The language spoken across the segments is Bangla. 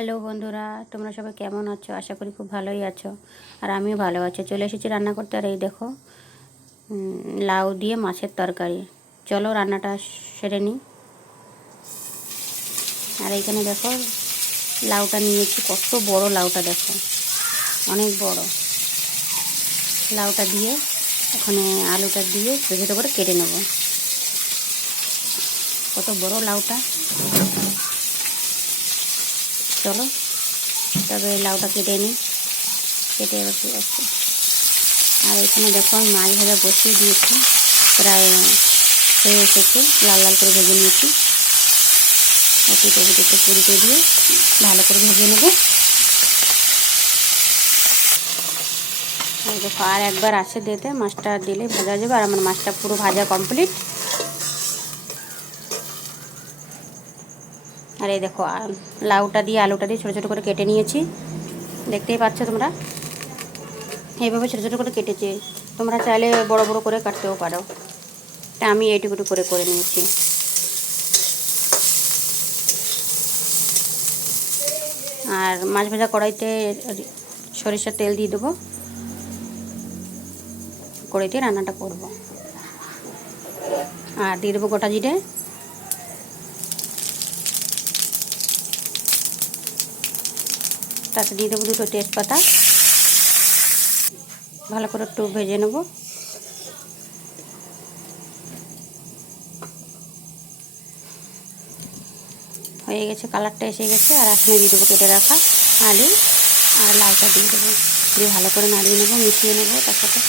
হ্যালো বন্ধুরা, তোমরা সবাই কেমন আছো? আশা করি খুব ভালোই আছো। আর আমিও ভালো আছি। চলে এসেছি রান্না করতে। আর এই দেখো লাউ দিয়ে মাছের তরকারি। চলো রান্নাটা সেরে নিই। আর এইখানে দেখো, লাউটা নিয়েছি। কত বড় লাউটা দেখো। অনেক বড়। লাউটা দিয়ে ওখানে আলুটা দিয়ে ছোটো ছোটো করে কেটে নেব। কত বড় লাউটা। চলো। তবে লাউটা কেটে নিই। কেটে এবার ঠিক আছে আর এখানে দেখো আমি মাছ ভাজা বসিয়ে দিয়েছি। প্রায় হয়ে এসেছে। লাল লাল করে ভেজে নিয়েছি। একটু টবিতে একটু পুরিতে দিয়ে ভালো করে ভেজে নেব। দেখো, আর একবার আসে দিতে। মাছটা দিলে ভাজা যাবে। আর আমার মাছটা পুরো ভাজা কমপ্লিট আর এই দেখো লাউটা দিয়ে, আলুটা দিয়ে ছোটো ছোটো করে কেটে নিয়েছি। দেখতেই পাচ্ছ তোমরা? এইভাবে ছোটো ছোটো করে কেটেছি। তোমরা চাইলে বড় বড় করে কাটতেও পারো। তা আমি এইটুকু করে করে নিয়েছি। আর মাছ ভাজা কড়াইতে সরিষার তেল দিয়ে দেবো। কড়াইতে রান্নাটা করব। আর দিয়ে দেবো গোটা জিরে। তাতে দিয়ে দেবো দুটো তেজপাতা। ভালো করে একটু ভেজে নেব। হয়ে গেছে, কালারটা এসে গেছে। আর এখানে দিয়ে দেবো কেটে রাখা আলু। আর লাউটা দিয়ে দেবো। দিয়ে ভালো করে নাড়িয়ে নেব, মিশিয়ে নেব তার সাথে।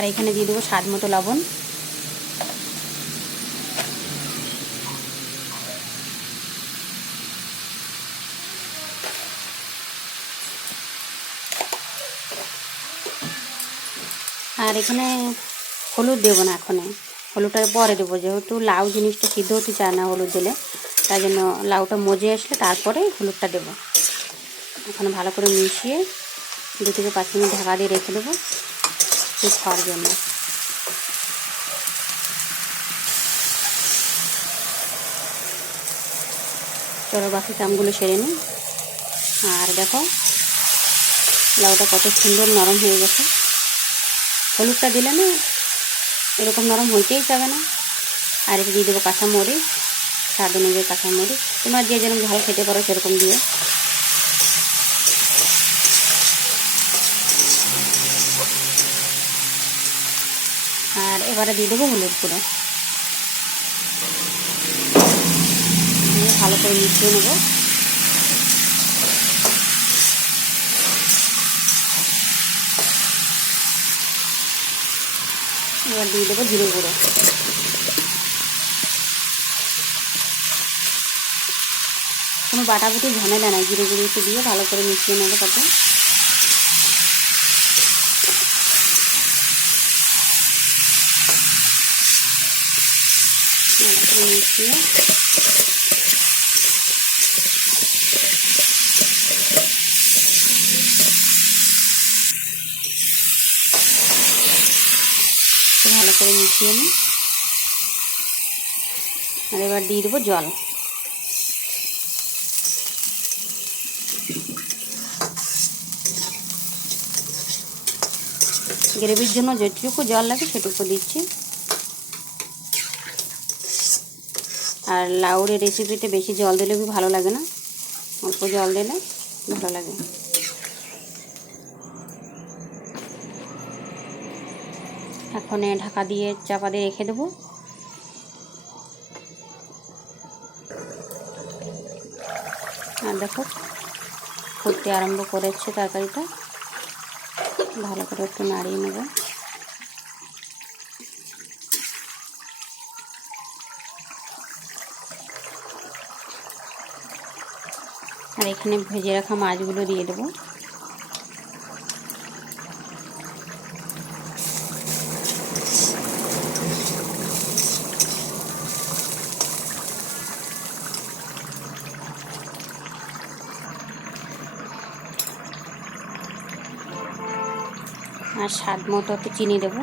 আর এখানে দিয়ে দেবো স্বাদ মতো লবণ। আর এখানে হলুদ দেবো না এখনে হলুদটা পরে দেবো, যেহেতু লাউ জিনিসটা সিদ্ধ হতে চায় না হলুদ দিলে। তাই জন্য লাউটা মজে আসলে তারপরে হলুদটা দেবো। এখন ভালো করে মিশিয়ে দু থেকে পাঁচ মিনিট ঢাকা দিয়ে রেখে দেবো। খাওয়ার জন্য চলো বাকি কামগুলো সেরে নিই। আর দেখো, লাউটা কত সুন্দর নরম হয়ে গেছে। হলুদটা দিলে না এরকম নরম হইতেই যাবে না। আর একটু দিয়ে দেবো কাঁচামরিচ, স্বাদ অনুযায়ী কাঁচামরিচ। তোমরা যে যেরকম ঝাল খেতে পারো সেরকম দিয়ে। এবারে দিয়ে দেবো হলুদ গুঁড়ো। ভালো করে মিশিয়ে নেব। এবার দিয়ে দেবো জিরে গুঁড়ো। কোনো বাটাবুটি ঝামেলা নাই, জিরে গুঁড়ো একটু দিয়ে ভালো করে মিশিয়ে নেব তাতে ভালো করে ভালো করে মিশিয়ে নিই আর এবার দিয়ে দেবো জল। গ্রেভির জন্য যেটুকু জল লাগে সেটুকু দিচ্ছি। আর লাউরের রেসিপিতে বেশি জল দিলে ভালো লাগে না? অল্প জল দিলে ভালো লাগে। এখন ঢাকা দিয়ে চাপা দিয়ে রেখে দেবো। আর দেখো, ফুটতে আরম্ভ করেছে তরকারিটা। ভালো করে একটু নাড়িয়ে নেব। আর এখানে ভেজে রাখা মাছগুলো দিয়ে দেবো। আর স্বাদ মতো একটু চিনি দেবো।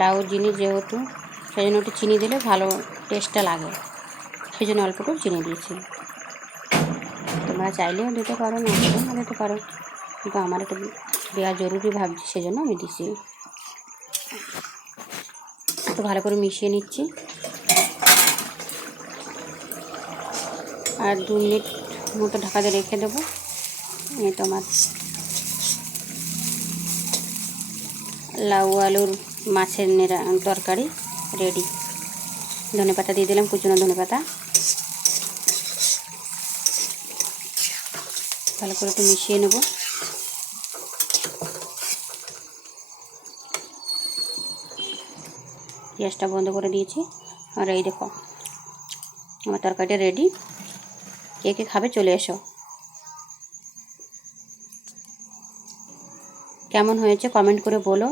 লাউ জিনিস যেহেতু, সেই জন্য একটু চিনি দিলে ভালো টেস্টটা লাগে। সেই জন্য অল্প একটু চিনি দিয়েছি। তোমরা চাইলেও দিতে পারো, না চাইলেও দিতে পারো। কিন্তু আমার একটু দেওয়া জরুরি ভাবছি, সেজন্য আমি দিছি। একটু ভালো করে মিশিয়ে নিচ্ছি। আর দু মিনিট মতো ঢাকা দিয়ে রেখে দেবো। এই তোমার লাউ আলুর মাছের তরকারি রেডি। ধনে পাতা দিয়ে দিলাম, কুচনো ধনে পাতা ভালো করে একটু মিশিয়ে নেব। গ্যাসটা বন্ধ করে দিয়েছি। আর এই দেখো, আমার তরকারিটা রেডি কে কে খাবে চলে এসো। কেমন হয়েছে কমেন্ট করে বলো।